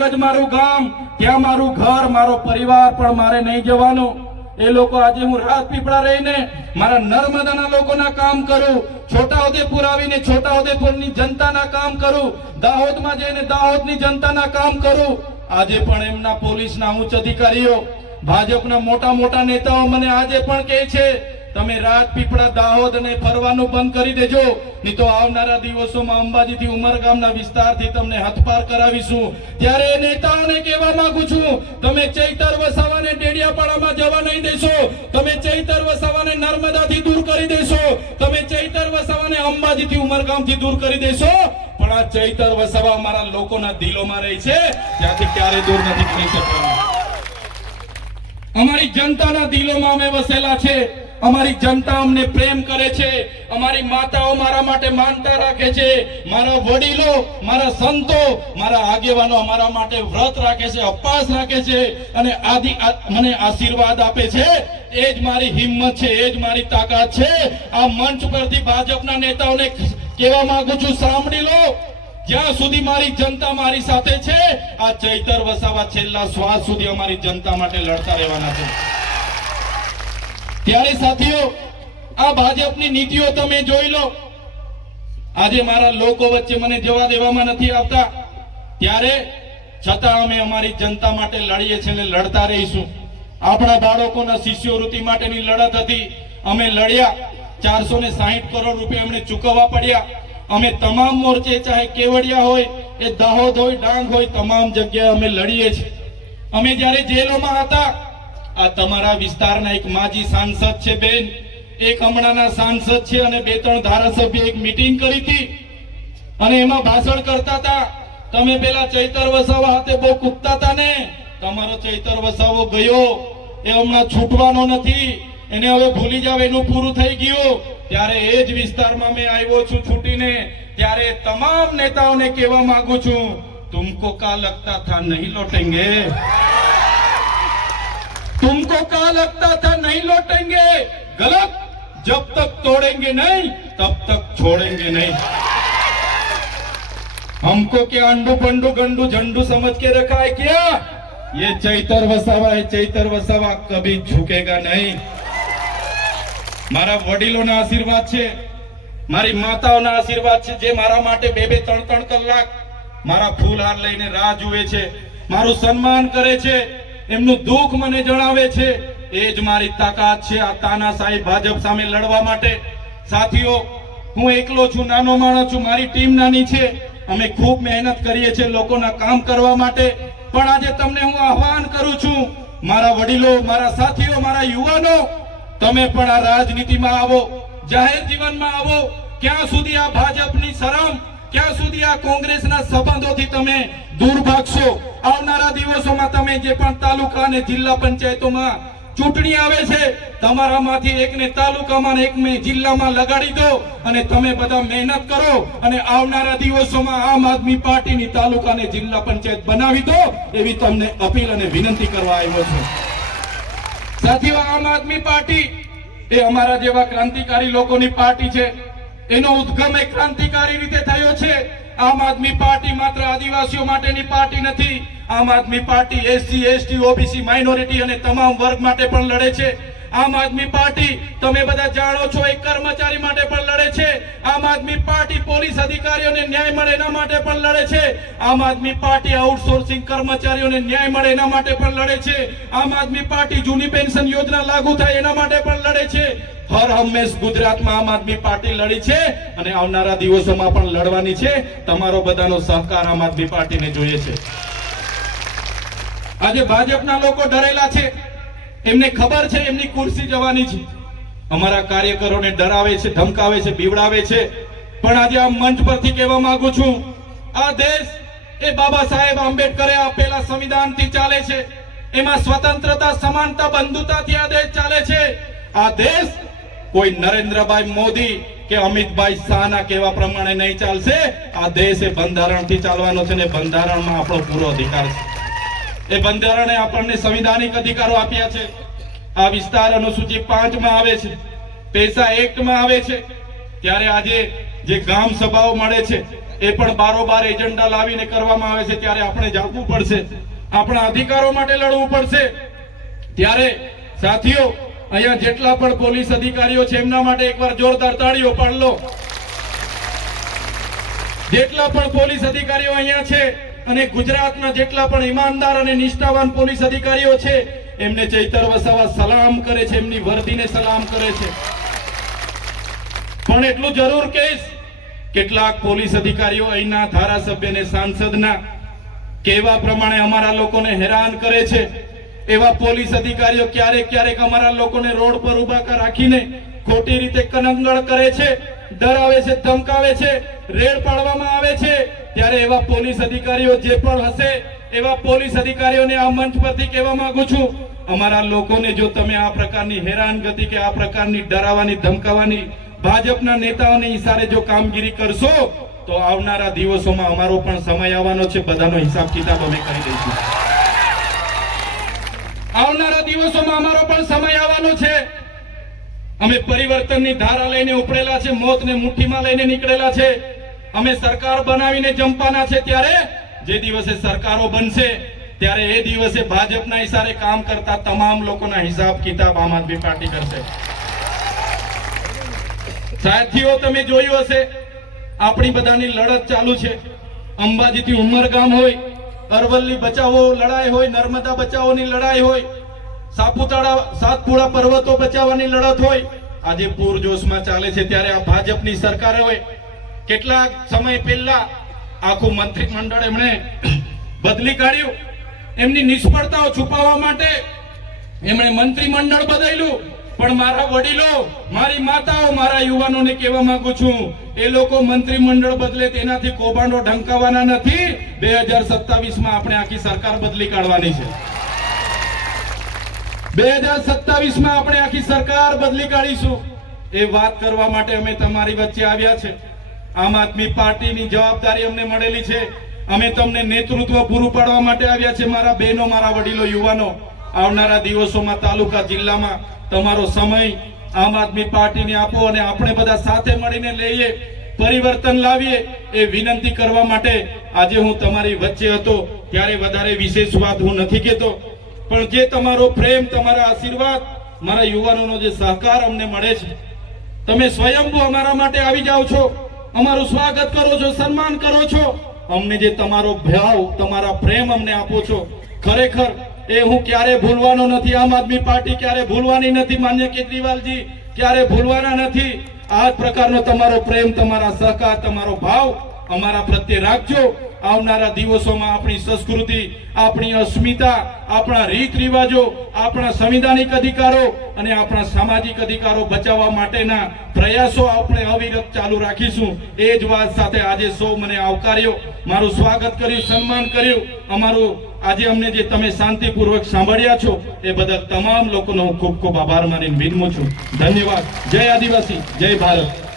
ગજ મારું ગામ, ત્યાં મારું ઘર, મારો પરિવાર પણ મારે નહીં જવાનું. એ લોકો આજે હું રાજપીપળા રહીને મારા નર્મદાના લોકોના કામ કરું, છોટાઉદેપુર આવીને છોટાઉદેપુરની જનતાના કામ કરું, દાહોદમાં જઈને દાહોદની જનતાના કામ કરું. આજે પણ એમના પોલીસના ઉચ્ચ અધિકારીઓ, ભાજપના મોટા મોટા નેતાઓ મને આજે પણ કહે છે તમે રાજપીપળા દાહોદ અને ફરવાનું બંધ કરી દેજો. નહીં તો આવનારા દિવસોમાં અંબાજીથી ઉમરગામના વિસ્તારથી તમને હથપાર કરાવીશું. ત્યારે નેતાઓને કહેવા માંગુ છું, તમે ચૈતર વસાવાને ડેડિયાપાડામાં જવા નહીં દેશો. તમે ચૈતર વસાવાને નર્મદાથી દૂર કરી દેશો. તમે ચૈતર વસાવાને અંબાજીથી ઉમરગામથી દૂર કરી દેશો. પણ આ ચૈતર વસાવા અમારા લોકોના દિલોમાં રહી છે. ત્યાંથી ક્યારે દૂર નથી કરી શકવાના. અમારી જનતાના દિલોમાં અમે વસેલા છે. અમારી જનતા અમને પ્રેમ કરે છે. અમારી માતાઓ મારા માટે માનતા રાખે છે. મારા વડીલો, મારા સંતો, મારા આગેવાનો અમારા માટે વ્રત રાખે છે અપવાસ રાખે છે અને આદિ મને આશીર્વાદ આપે છે. એ જ મારી હિંમત છે, એ જ મારી તાકાત છે. આ મંચ પરથી ભાજપના નેતાઓને કહેવા માંગુ છું, સાંભળી લો. જ્યાં સુધી મારી જનતા મારી સાથે છે, આ ચૈતર વસાવા છેલ્લા શ્વાસ સુધી અમારી જનતા માટે લડતા રહેવાના છે. ત્યારે સાથીઓ, આ ભાજપની નીતિઓ તમે જોઈ લો. આજે મારા લોકો વચ્ચે મને જવા દેવામાં નથી આવતા. ત્યારે છતાં અમે અમારી જનતા માટે લડીએ છીએ અને લડતા રહીશું. આપણા બાળકોના શિષ્યવૃત્તિ માટેની લડત હતી. અમે લડ્યા. ચારસો ને કરોડ રૂપિયા એમણે ચૂકવવા પડ્યા. અમે તમામ મોરચે ચાહે કેવડિયા હોય, એ દાહોદ હોય, ડાંગ હોય, તમામ જગ્યાએ અમે લડીએ છીએ. અમે જ્યારે જેલોમાં હતા આ તમારા વિસ્તારના એક માજી સાંસદ છે, બેન. એક હમણાંના સાંસદ છે અને બે ત્રણ ધારાસભ્ય એક મીટિંગ કરી હતી. અને એમાં ભાષણ કરતા હતા. તમે પેલા ચૈતર વસાવા હાથે બહુ કૂદતા હતા ને? તમારો ચૈતર વસાવો ગયો. એ હમણાં છૂટવાનો નથી. એને હવે ભૂલી જાવ, એનું પૂરું થઈ ગયું. ત્યારે એ જ વિસ્તારમાં મેં આવ્યો છું છૂટીને. ત્યારે તમામ નેતાઓને કહેવા માંગુ છું, તુમકો કા લગતા થા નહીં લોટેંગે? तुमको कहा लगता था नहीं लौटेंगे गलत जब तक तोड़ेंगे नहीं तब तक छोड़ेंगे नहीं हमको क्या अंडू पंडू गंडू झंडू समझ के रखा है क्या ये चैतर वसावा है चैतर वसावा कभी झुकेगा नहीं મારા વડીલોના આશીર્વાદ છે મારી માતાઓના આશીર્વાદ છે જે મારા માટે બે બે ત્રણ ત્રણ કલાક મારા ફૂલહાર લઈને રાહ જુએ છે મારું સન્માન કરે છે એમનું દુઃખ મને જણાવે છે, એ જ મારી તાકાત છે આ તાનાશાહી ભાજપ સામે લડવા માટે. સાથીઓ, હું એકલો છું, નાનો માણસ છું, મારી ટીમ નાની છે. અમે ખૂબ મહેનત કરીએ છીએ લોકોના કામ કરવા માટે. પણ આજે તમને હું આહવાન કરું છું, મારા વડીલો, મારા સાથીઓ, મારા યુવાનો, તમે પણ આ રાજનીતિમાં આવો, જાહેર જીવનમાં આવો. ક્યાં સુધી આ ભાજપની શરમ, ક્યાં સુધી આ કોંગ્રેસના સંબંધોથી તમે દૂર ભાગશો. આવનારા દિવસોમાં તમે જે પણ તાલુકા અને જિલ્લા પંચાયતોમાં ચૂંટણી આવે છે, તમારામાંથી એકને તાલુકામાં એકને જિલ્લામાં લગાડી દો અને તમે બધા મહેનત કરો અને આવનારા દિવસોમાં આમ આદમી પાર્ટીની તાલુકા અને જિલ્લા પંચાયત બનાવી દો એવી તમને અપીલ અને વિનંતી કરવા આવ્યો છું. સાથીઓ, આમ આદમી પાર્ટી એ અમારા જેવા ક્રાંતિકારી લોકોની પાર્ટી છે. એનો ઉદ્ગમ એ ક્રાંતિકારી રીતે આમ આદમી પાર્ટી માત્ર આદિવાસીઓ માટેની પાર્ટી નથી. Aam Aadmi Party SC, ST, OBC, minority અને તમામ વર્ગ માટે પણ લડે છે. આમ આદમી પાર્ટી, તમે બધા જાણો છો, એક કર્મચારી માટે પણ લડે છે. આમ આદમી પાર્ટી પોલીસ અધિકારીઓને ન્યાય મળે એના માટે પણ લડે છે. આમ આદમી પાર્ટી આઉટસોર્સિંગ કર્મચારીઓને ન્યાય મળે એના માટે પણ લડે છે. આમ આદમી પાર્ટી જૂની પેન્શન યોજના લાગુ થાય એના માટે પણ લડે છે. હર હંમેશ ગુજરાતમાં આમ આદમી પાર્ટી લડી છે અને આવનારા દિવસોમાં પણ લડવાની છે. તમારો બધાનો સહકાર આમ આદમી પાર્ટીને જોઈએ છે. આજે ભાજપના લોકો ડરેલા છે. એમને ખબર છે, એમની ખુરશી જવાની છે. અમારા કાર્યકરોને ડરાવે છે, ધમકાવે છે, બીવડાવે છે. પણ આજે આ મંચ પરથી કહેવા માંગુ છું, આ દેશ એ બાબા સાહેબ આંબેડકરે આપેલા સંવિધાનથી ચાલે છે. એમાં સ્વતંત્રતા, સમાનતા, બંધુતાથી આ દેશ ચાલે છે. આ દેશ કોઈ નરેન્દ્રભાઈ મોદી કે અમિતભાઈ શાહના કહેવા પ્રમાણે નહીં ચાલશે. આ દેશ એ બંધારણથી ચાલવાનો છે ને બંધારણમાં આપણો પૂરો અધિકાર છે. એ બંધારણે આપણને સંવિધાનિક અધિકારો આપ્યા છે. આ વિસ્તાર અનુસૂચિ પાંચમાં આવે છે. પૈસા એક્ટમાં આવે છે. ત્યારે આજે જે ગામ સભાઓ મળે છે, એ પણ બારોબાર એજન્ડા લાવીને કરવામાં આવે છે. ત્યારે આપણે જાગવું પડશે. આપણા અધિકારો માટે લડવું પડશે. ત્યારે સાથીઓ અહીંયા જેટલા પણ પોલીસ અધિકારીઓ છે, એમના માટે એકવાર જોરદાર તાળીઓ પાડલો. જેટલા પણ પોલીસ અધિકારીઓ અહીંયા છે અને ગુજરાતના જેટલા પણ ઈમાનદાર અને નિષ્ઠાવાન પોલીસ અધિકારીઓ છે, એમને ચૈતર વસાવા સલામ કરે છે, એમની વર્દીને સલામ કરે છે. પણ એટલું જરૂર કહીશ, કેટલાક પોલીસ અધિકારીઓ અહીંના ધારાસભ્ય ને સાંસદના કેવા પ્રમાણે અમારા લોકોને હેરાન કરે છે. એવા પોલીસ અધિકારીઓ ક્યારેક ક્યારેક અમારા લોકોને રોડ પર ઊભા રાખીને ખોટી રીતે કનંગળ કરે છે, ડરાવે છે, ધમકાવે છે, રેડ પાડવામાં આવે છે. ત્યારે એવા પોલીસ અધિકારીઓ જે પણ હશે, એવા પોલીસ અધિકારીઓને આ મંચ પરથી કહેવા માંગુ છું, અમારા લોકોને જો તમે આ પ્રકારની હેરાનગતિ કે આ પ્રકારની ડરાવવાની ધમકાવાની ભાજપના નેતાઓને ઈશારે જો કામગીરી કરશો, તો આવનારા દિવસોમાં અમારો પણ સમય આવવાનો છે. બધાનો હિસાબ કિતાબ અમે કરી દઈશું. દિવસોમાં અમારો પણ સમય આવવાનો છે. અમે પરિવર્તનની ધારા લઈને ઉપડેલા છે, મોતને મુઠ્ઠીમાં લઈને નીકળેલા છે. અમે સરકાર બનાવીને જંપાના છે ત્યારે જે દિવસે સરકારો બનશે, ત્યારે એ દિવસે ભાજપના ઇશારે કામ કરતા તમામ લોકોના હિસાબ કિતાબ આમ આદમી પાર્ટી કરશે. સાથીઓ, તમે જોયું હશે, આપણી બધાની લડત ચાલુ છે. અંબાજીથી ઉમરગામ હોય, અરવલ્લી બચાવો લડાઈ હોય, નર્મદા બચાવોની લડાઈ હોય સાપુતારા સાતપુડા પર્વતો બચાવવાની લડત હોય, આજે પૂરજોશમાં ચાલે છે ત્યારે આ ભાજપની સરકાર હોય કેટલાક સમય પહેલા આખું મંત્રી મંડળ એમણે બદલી કાઢ્યું. એમની નિષ્ફળતાઓ છુપાવવા માટે એમણે મંત્રીમંડળ બદલ્યું. પણ મારા વડીલો, મારી માતાઓ, મારા યુવાનોને કહેવા માંગુ છું, એ લોકો મંત્રીમંડળ બદલે તેનાથી કૌભાંડો ઢંકાવાના નથી. બે હજાર સત્તાવીસમાં આપણે આખી સરકાર બદલી કાઢવાની છે. બે હજાર સત્તાવીસમાં આપણે આખી સરકાર બદલી કાઢીશું. એ વાત કરવા માટે અમે તમારી વચ્ચે આવ્યા છે. આમ આદમી પાર્ટીની જવાબદારી અમને મળેલી છે. અમે તમને નેતૃત્વ પૂરું પાડવા માટે આવ્યા છે, મારા બહેનો, મારા વડીલો, યુવાનો. આવનારા દિવસોમાં તાલુકા, જિલ્લામાં તમારો સમય આમ આદમી પાર્ટીને આપો અને આપણે બધા સાથે મળીને લઈએ, પરિવર્તન લાવીએ, એ વિનંતી કરવા માટે આજે હું તમારી વચ્ચે હતો. ત્યારે વધારે વિશેષ વાત હું નથી કહેતો. પણ જે તમારો પ્રેમ, તમારા આશીર્વાદ, મારા યુવાનોનો જે સહકાર અમને મળે છે, તમે સ્વયંભૂ અમારા માટે આવી જાઓ છો, અમારું સ્વાગત કરો છો, સન્માન કરો છો, અમને જે તમારો ભાવ, તમારા પ્રેમ અમને આપો છો, ખરેખર એ હું ક્યારે ભૂલવાનો નથી, આમ આદમી પાર્ટી ક્યારે ભૂલવાની નથી, માન્ય કેજરીવાલજી ક્યારે ભૂલવાના નથી, આ જ પ્રકારનો તમારો પ્રેમ, તમારા સહકાર, તમારો ભાવ અમારા પ્રત્યે રાખજો. આવનારા દિવસોમાં આપણી સંસ્કૃતિ, આપણી અસ્મિતા, આપણા રીત રિવાજો, આપણા સંવિધાનિક અધિકારો અને આપણા સામાજિક અધિકારો બચાવવા માટેના પ્રયાસો આપણે અવિરત ચાલુ રાખીશું. એ જ વાત સાથે આજે સૌ મને આવકાર્યો. મારું સ્વાગત કર્યું, સન્માન કર્યું. અમારું આજે અમને જે તમે શાંતિપૂર્વક સાંભળ્યા છો, એ બદલ તમામ લોકોનો હું ખૂબ ખૂબ આભાર માની વિનમું છું. ધન્યવાદ. જય આદિવાસી. જય ભારત.